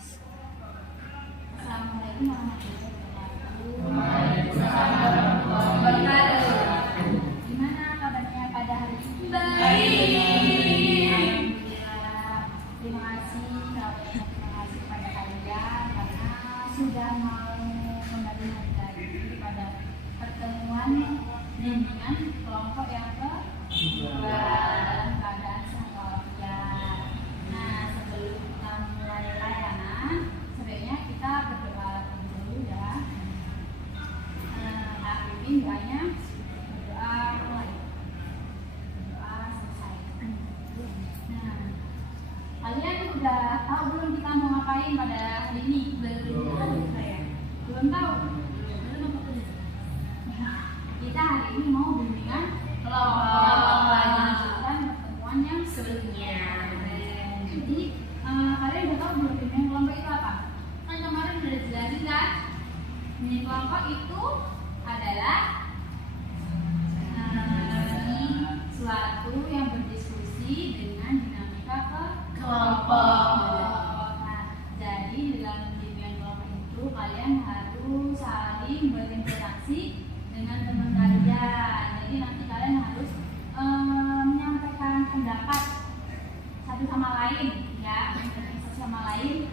Assalamualaikum warahmatullahi wabarakatuh. Waalaikumsalam warahmatullahi wabarakatuh. Gimana kabarnya pada hari ini? Baik. Alhamdulillah. Terima kasih pada kalian karena sudah mau kembali lagi pada pertemuan bimbingan kelompok yang kedua dalam keadaan sehat walafiat. Nah, sebelum kita mulai layanan, sebaiknya kita berdoa dulu ya. Hari ini doanya berdoa mulai, berdoa selesai. Nah, kalian udah tahu belum kita mau ngapain pada hari ini? Belum tahu. Kita hari ini mau bimbingan kelompok lanjutan pertemuan yang sebelumnya. Jadi kalian udah tahu belum bimbingan kelompok itu apa? Kan kemarin udah dijelasin kan? Bimbingan kelompok itu adalah suatu yang berdiskusi dengan dinamika kelompok. Nah, jadi dalam bimbingan kelompok itu kalian harus saling berinteraksi dengan teman kalian. Jadi nanti kalian harus menyampaikan pendapat satu sama lain, ya, satu sama lain.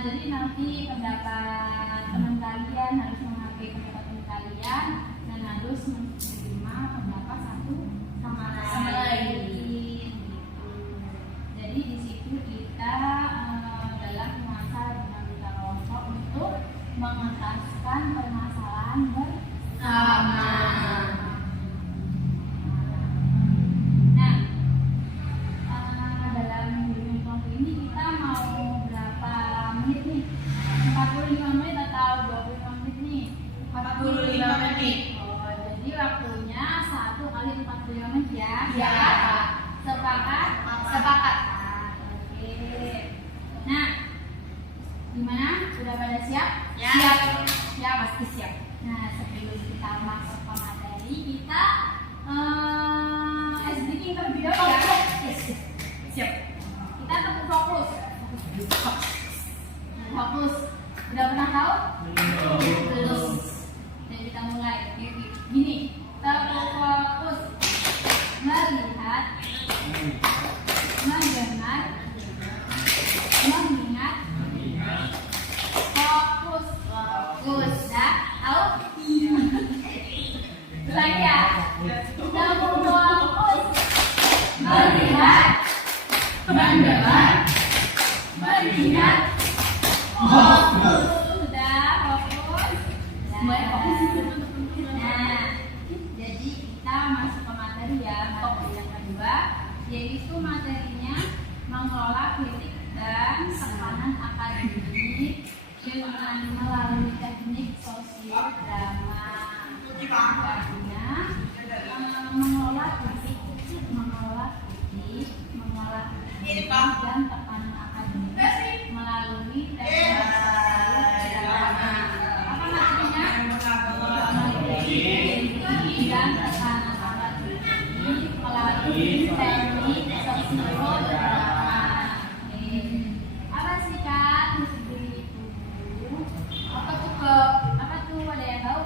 Jadi nanti pendapat teman kalian harus menghargai pendapat teman kalian dan harus menerima pendapat satu sama lain. Gitu. Jadi di situ kita dalam masa dinamika kelompok untuk mengentaskan permasalahan bersama. Nah, dalam bimbingan kelompok ini kita mau berapa menit nih? 45 menit atau 25 menit nih? 45 menit. Oh, jadi waktunya 1 kali 45 menit ya? Ya. Sepakat? Sepakat. Oke. Nah, gimana? Sudah pada siap? Ya. Siap, pasti siap. Nah, sebelum kita masuk ke materi, kita SDK terlebih dahulu ya. Siap. Kita tepuk fokus. Fokus. Udah pernah tahu? Belum. Jadi kita mulai. Gini, tepuk fokus. Melihat, mendengar, mengingat, fokus. Dah tahu? Lagi ya. Tepuk fokus. Melihat, mendengar, mengingat, fokus. Sudah fokus. Semuanya fokus. Nah, jadi kita masuk ke materi ya. Materi yang kedua, yaitu materinya mengelola kritik dan tekanan akademik dengan melalui teknik sosiodrama. Artinya mengelola kritik dan tekanan akademik melalui teknik sosiodrama. Apa maksudnya? Kritik dan tekanan akademik melalui teknik sosiodrama. Apa sih kan itu? Apa tuh ada yang tahu?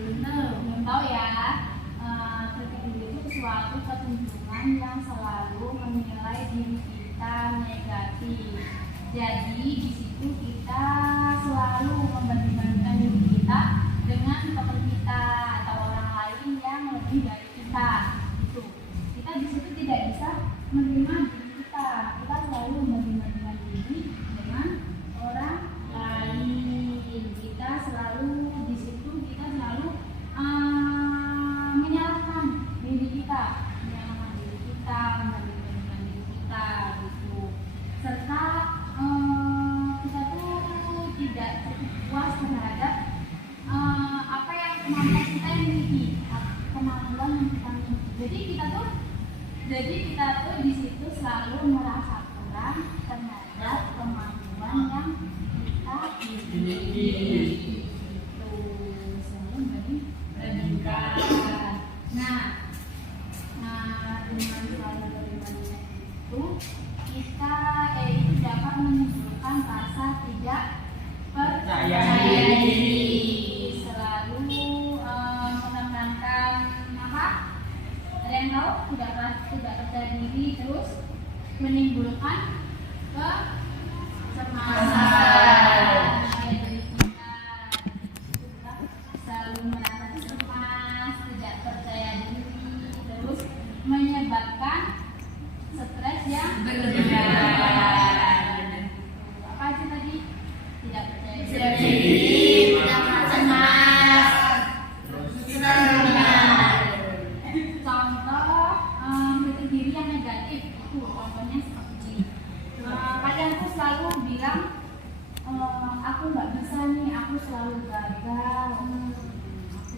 Belum tahu ya. Kritik itu suatu kecenderungan yang selalu menilai diri kita negatif. Jadi di situ kita selalu membandingkan diri kita dengan teman kita atau orang lain yang lebih dari kita. Itu kita di situ tidak bisa menerima diri kita. Kita selalu membandingkan diri dengan orang lain. Kita selalu di situ kita selalu menyalahkan diri kita, membandingkan diri kita gitu. Serta kita tuh tidak puas terhadap apa yang kemampuan kita yang miliki, kemampuan yang kita miliki. Jadi kita tuh di situ selalu merasa kurang terhadap kemampuan yang kita miliki. Nah, dengan selalu beriman itu kita itu dapat selalu bilang aku nggak bisa nih, aku selalu gagal, aku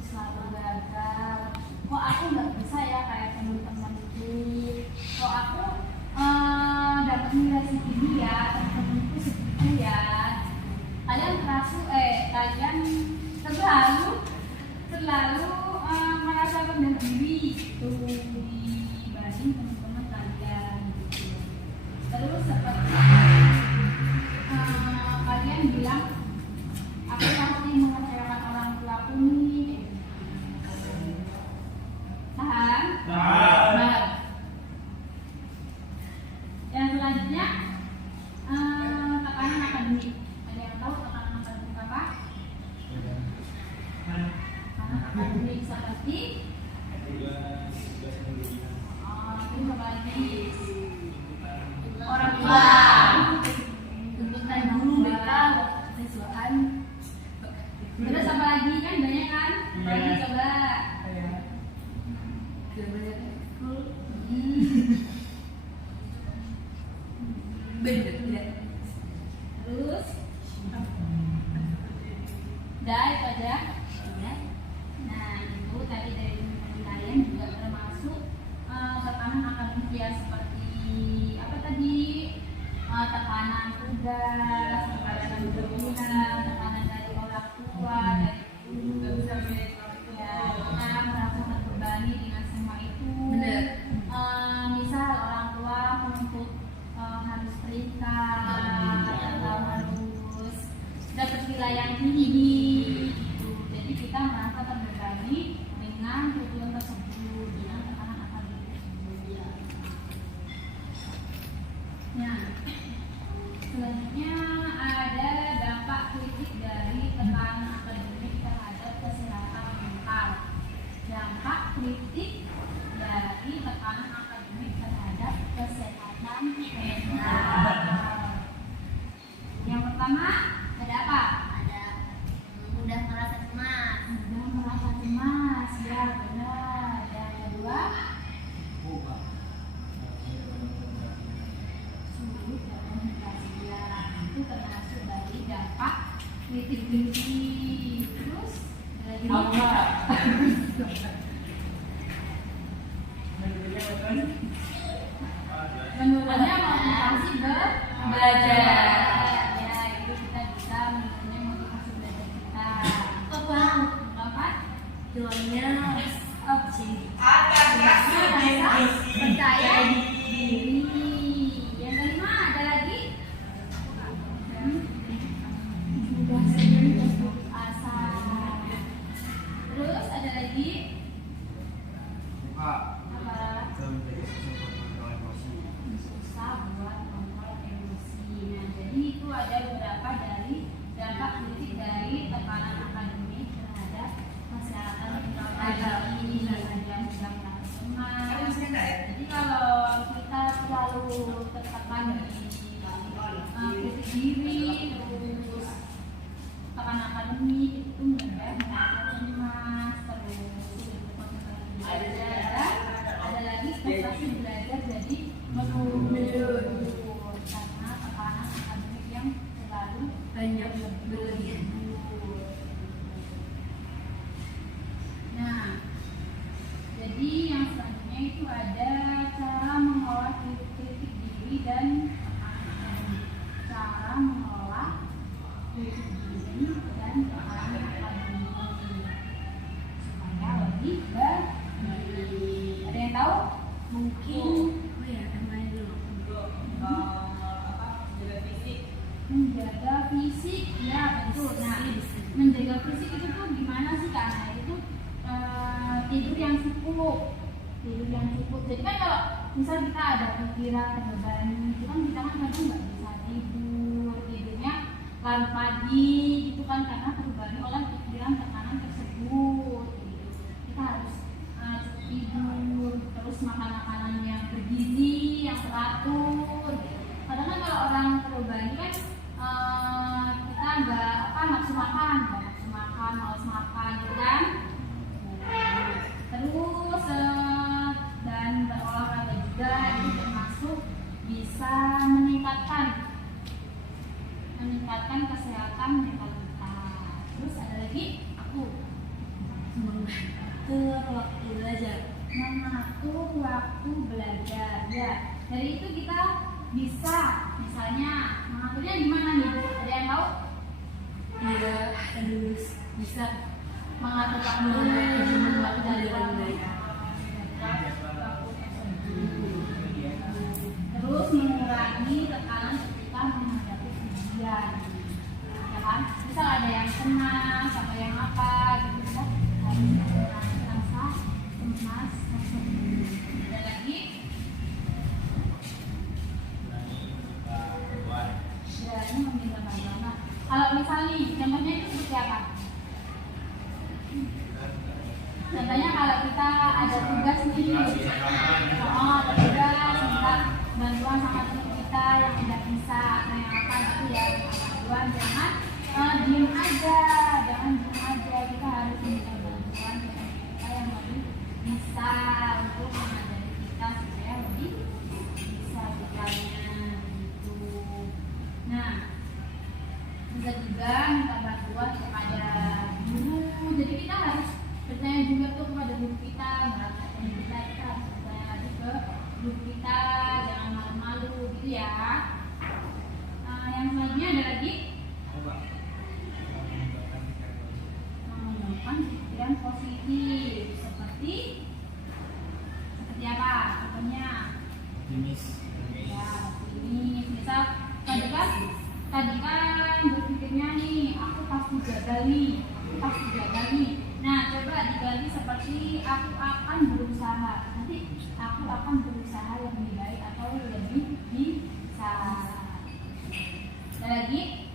selalu gagal. Kok aku nggak bisa ya kayak teman-temanku? Kok aku dapat nilai segini ya, teman-temanku segitu ya? Kalian kalian selalu merasa rendah diri gitu dibanding teman-teman kalian gitu. Terus seperti kalian bilang aku pasti mengecewakan orang tuaku nih. Tahan? Tahan. Yang selanjutnya tekanan akademik. Ada yang tahu tekanan akademik apa? Tekanan akademik seperti terus apa lagi? Orang tua, tuntutan guru, BK, siswaan. Terus apa lagi, kan banyak kan? Lagi coba. Bener. Terus dah itu aja. Nah itu tadi dari teman kalian juga termasuk tekanan akademik ya, seperti apa tadi, tekanan tugas, tekanan berguna, tekanan dari orang tua, dari guru, ya kita merasa terbebani dengan semua itu. Benar. Misal orang tua menuntut harus perintah atau harus dapat nilai yang tinggi gitu. Jadi kita merasa terbebani dengan tujuan tersebut, dengan tekanan akademik tersebut. Nah, selanjutnya ada dampak kritik dari tekanan akademik terhadap kesehatan mental. Dampak kritik dari tekanan akademik terhadap kesehatan mental. Yang pertama ada apa? Ada mudah merasa cemas. Mudah merasa cemas, ya benar. Yang kedua, sulit berkomunikasi, ya itu termasuk dari dampak kritik tinggi. Terus ada lagi menurunnya motivasi belajar. Ya itu kita bisa menurunnya motivasi belajar kita. Apa? Jualnya Percaya diri. Yang kelima ada lagi mudah sedih dan putus asa. Terus ada lagi apa? Susah buat kontrol emosi. Nah, jadi itu ada beberapa dari dampak kritik dari tekanan akademik terhadap kesehatan mental tadi. Ada mudah merasa cemas. Jadi kalau kita terlalu tertekan di kritik diri, terus tekanan akademik itu mudah merasa cemas, terus sulit berkonsentrasi belajar. Ada lagi prestasi belajar jadi menurun karena tekanan akademik yang terlalu banyak berlebihan. Nah, jadi yang selanjutnya itu ada cara mengolah kritik diri dan tekanan akademik. Cara mengolah kritik diri dan tekanan akademik supaya lebih baik. Ada yang tahu? Mungkin menjaga fisik, ya betul. Nah, menjaga fisik itu tuh gimana sih Kak? Nah, itu tidur yang cukup, Jadi kan kalau misal kita ada pikiran terbebani, itu kan kita kan kadang nggak bisa tidurnya larut pagi, gitu kan karena terbebani oleh pikiran tekanan tersebut. Gitu. Kita harus tidur, terus makan makanan yang bergizi, yang teratur. Gitu. Kadang kan kalau orang terbebani kan kita nggak nafsu makan, malas makan, gitu kan. Terus dan berolahraga juga itu termasuk bisa meningkatkan meningkatkan kesehatan mental kita. Terus ada lagi aku mengatur waktu belajar. mengatur waktu belajar. Ya, dari itu kita bisa misalnya mengaturnya gimana nih? Ada yang tahu? Iya, harus bisa Mengatur waktu manajemen waktu dengan baik. Terus mengurangi tekanan ketika menghadapi ujian, ya kan? Misal ada yang cemas, ada yang apa gitu kan? Harus mengurangi rasa cemas tersebut. Ada lagi? Berani meminta bantuan. Kalau misalnya nih, contohnya itu seperti apa? Contohnya kalau kita ada tugas nih, ada tugas minta bantuan sama teman kita yang tidak bisa atau yang apa gitu ya, bantuan jangan diem aja, kita harus minta bantuan dengan kita yang lebih bisa untuk mengajari kita supaya lebih bisa bertanya gitu. Nah, bisa juga minta bantuan kepada guru, jadi kita harus bertanya juga tuh kepada guru kita, kita harus bertanya lagi ke guru kita, jangan malu-malu gitu ya. Yang selanjutnya ada lagi mengembangkan pikiran positif seperti apa? Contohnya ya, optimis. Misal tadi kan berpikirnya nih, aku pasti gagal nih. Nah, coba diganti seperti aku akan berusaha. Nanti aku akan berusaha lebih baik atau lebih bisa. Ada lagi?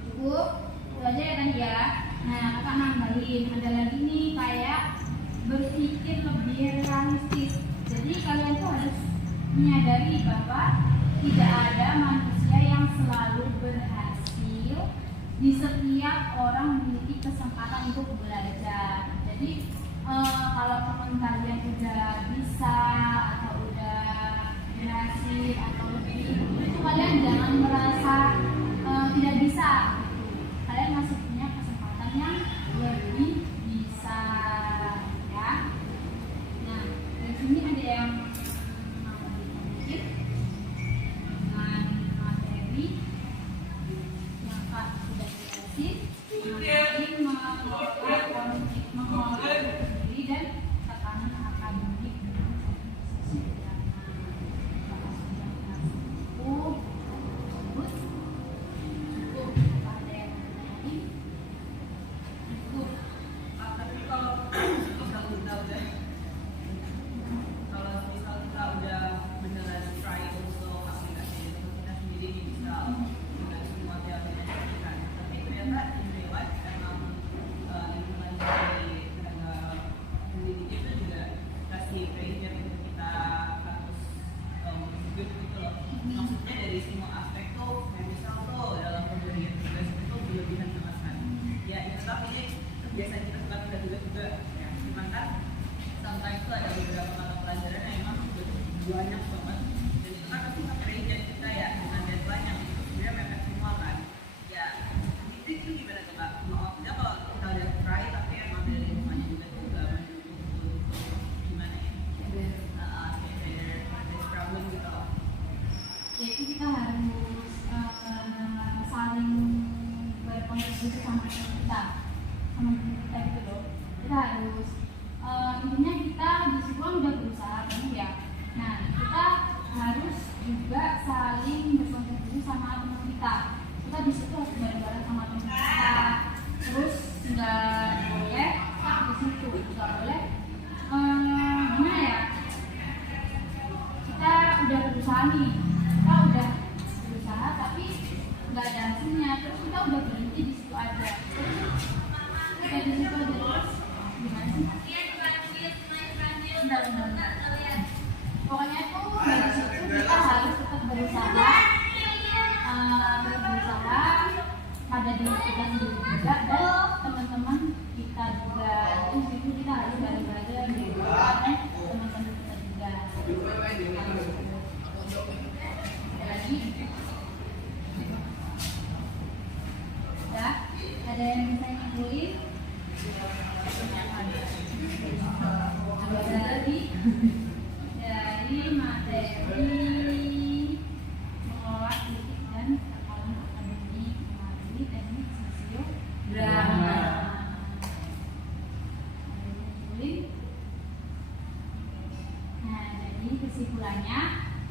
Cukup? Itu aja ya tadi ya. Nah, kakak nambahin. Ada lagi nih kayak berpikir lebih realistis. Jadi kalian tuh harus menyadari bahwa tidak ada manusia yang selalu berhasil. Di setiap orang memiliki kesempatan untuk belajar. Jadi kalau teman kalian udah bisa atau udah berhasil atau lebih, itu kalian jangan merasa tidak bisa. Kalian masih punya kesempatan yang lebih bisa, ya. Nah, dari sini ada yang mau ditunjukin dengan materi yang Kak sudah jelasin, mengelola diri dan tekanan akademik. Maksudnya dari semua aspek tuh, kayak misal tuh dalam pemberian tugas itu berlebihan banget kan. Ya itu tapi ini kebiasaan kita bukan tugas juga. Ya, cuman kan sometimes tuh ada beberapa mata pelajaran yang emang banyak banget. Dan itu kan pasti kerjaan kita ya dengan deadline yang itu sebenarnya mepet semua kan. Ya itu gimana tuh Kak? Maksudnya kalau kita udah try tapi emang dari rumahnya juga tuh nggak mendukung gimana ya? There's problem gitu. Yaitu kita harus saling berkontribusi sama teman kita gitu loh. Kita harus intinya kita di situ kan udah berusaha kan ya. Nah, kita harus juga saling berkontribusi sama teman kita. Kita di situ harus bareng-bareng sama teman kita. Terus nggak boleh di situ, nggak boleh gimana ya? Kita udah berusaha nih. Kita udah berusaha tapi nggak ada hasilnya, terus kita udah berhenti di situ aja, terus kayak di situ aja terus gimana sih? Bentar. Pokoknya tuh dari situ kita harus tetap berusaha pada diri kita sendiri juga dan teman-teman kita juga. Itu situ kita harus belajar teman-teman kita juga. Ada yang bisa nyimpulin? Dari materi mengolah kritik dan tekanan akademik melalui teknik sosio drama. Nah, jadi kesimpulannya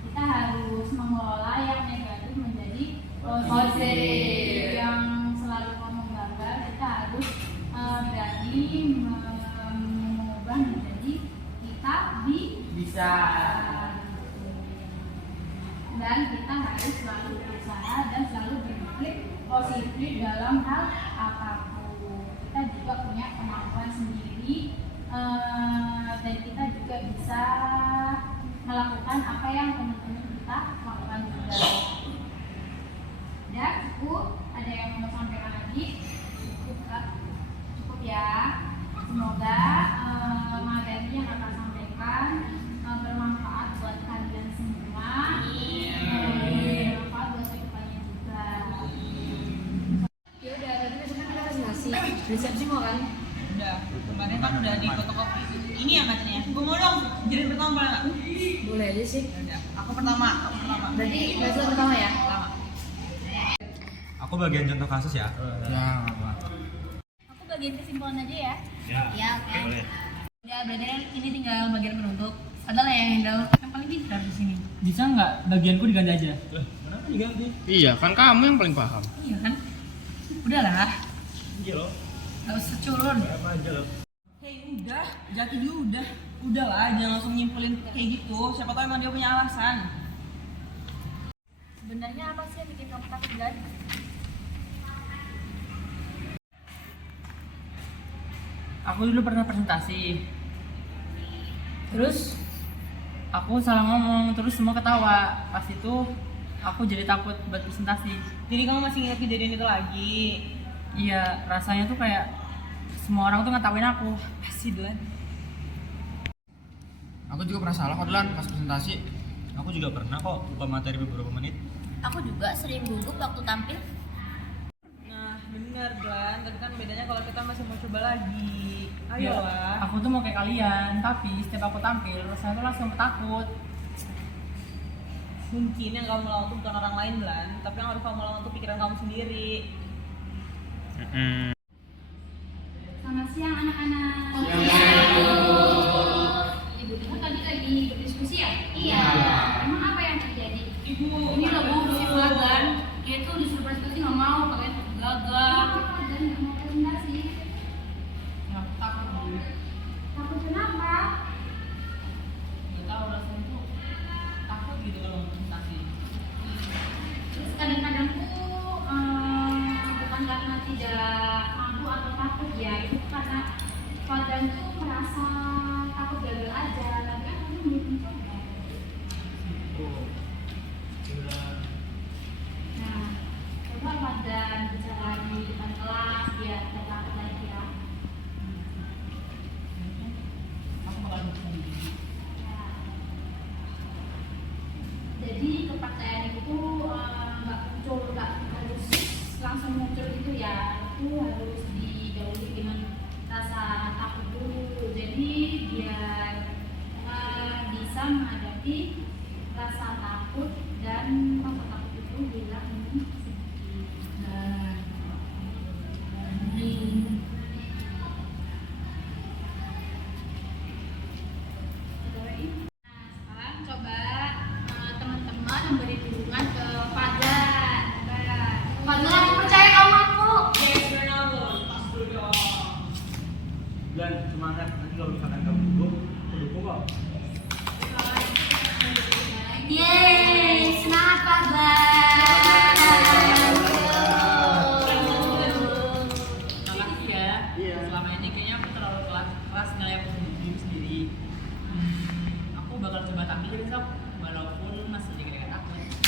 kita harus mengelola yang negatif menjadi positif. Yang selalu ngomong gagal, kita harus berani mengubah menjadi kita Bisa. Dan kita harus selalu berusaha dan selalu berpikir positif dalam hal apapun. Kita juga punya kemampuan sendiri dan kita juga bisa melakukan apa yang teman-teman kita lakukan juga. Udah cukup? Ada yang mau sampaikan lagi? Cukup ya. Semoga materi yang akan sampaikan bermanfaat buat kalian semua. Bermanfaat buat kedepannya juga. Ya udah, tadi besoknya kita presentasi. Udah siap semua kan? Udah, kemarin kan udah di fotokopi. Ini ya materinya. Gue mau dong, jadi pertama boleh nggak? Boleh aja sih. Udah, aku pertama. Berarti Nasla pertama ya? Pertama. Aku bagian contoh kasus ya. Ya. Aku bagian kesimpulan aja ya. Ya. Oke. Boleh. Ya, berarti ini tinggal bagian penutup. Adalah yang handle yang paling pintar di sini. Bisa nggak bagianku diganti aja? Kenapa diganti? Iya, kan kamu yang paling paham. Iya kan? Udahlah, Iya loh. gak usah culun. Apa aja loh. Hei, udah, jati dulu udah. Udah lah, jangan langsung nyimpulin kayak gitu. Siapa tahu emang dia punya alasan. Sebenarnya apa sih yang bikin kamu takut Dan? Aku dulu pernah presentasi. Terus aku salah ngomong, terus semua ketawa. Pas itu aku jadi takut buat presentasi. Jadi kamu masih ingat kejadian itu lagi? Iya, rasanya tuh kayak semua orang tuh ngetawain aku. Pasti Duan. Aku juga pernah salah kok Delan pas presentasi. Aku juga pernah kok lupa materi beberapa menit. Aku juga sering gugup waktu tampil. Nah, bener Duan. Tapi kan bedanya kalau kita masih mau coba lagi. Iya, Ayolah. aku tuh mau kayak kalian, tapi setiap aku tampil rasanya tuh langsung takut. Mungkin yang kamu lawan tuh bukan orang lain Duan, tapi yang harus kamu lawan tuh pikiran kamu sendiri. Selamat siang anak-anak. Ibu tadi lagi berdiskusi ya? Iya. Emang apa yang terjadi? Ibu, Ini loh Bu, si Flagan. Dia tuh disuruh presentasi nggak mau, kalian gagal. Dan nggak mau presentasi. Ya, aku takut dulu. Takut kenapa? Gak tahu rasanya tuh takut gitu kalau mau presentasi. Terus kadang-kadang tuh bukan karena tidak mampu atau takut ya, itu karena kadang tuh merasa takut gagal aja, tapi kan kamu belum mencoba. Nah, coba Fadlan bicara di depan kelas biar tidak takut lagi ya. Aku bakal buktiin. Ya. Jadi kepercayaan itu nggak muncul, nggak harus langsung muncul gitu ya, itu harus didahului dengan rasa takut dulu. Jadi biar bisa menghadapi rasa takut dan rasa takut itu hilang dengan sedikit. Nah, sekarang coba teman-teman memberi dukungan ke Fadlan. Fadlan, aku percaya kamu mampu. Yes, Ronaldo. Pasti dong. Dan semangat, nanti kalau misalkan kamu dukung, aku dukung kok. Yeay, semangat Fadlan. Makasih ya. Selama ini kayaknya aku terlalu keras nilai aku sendiri. Aku bakal coba tampil besok, walaupun masih dikit-dikit takut.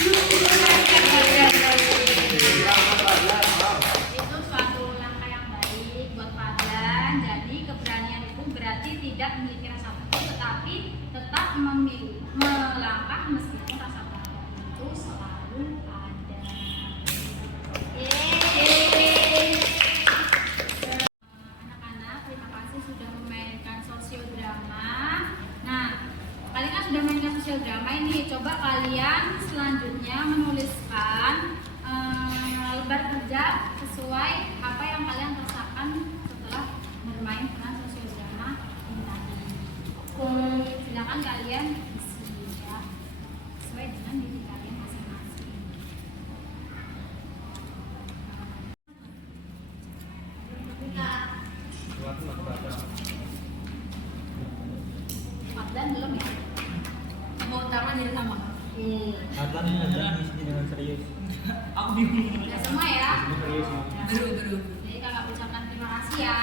selanjutnya menuliskan lembar kerja sesuai apa yang kalian rasakan setelah bermain peran sosial drama ini tadi. Silakan kalian isi ya sesuai dengan diri kalian masing-masing. Fadlan belum ya? Mau utama jadi sama. Adlan ini Adlan di sini dengan serius. Aku bingung. Udah semua ya? Ini serius. Baru. Jadi kakak ucapkan terima kasih ya.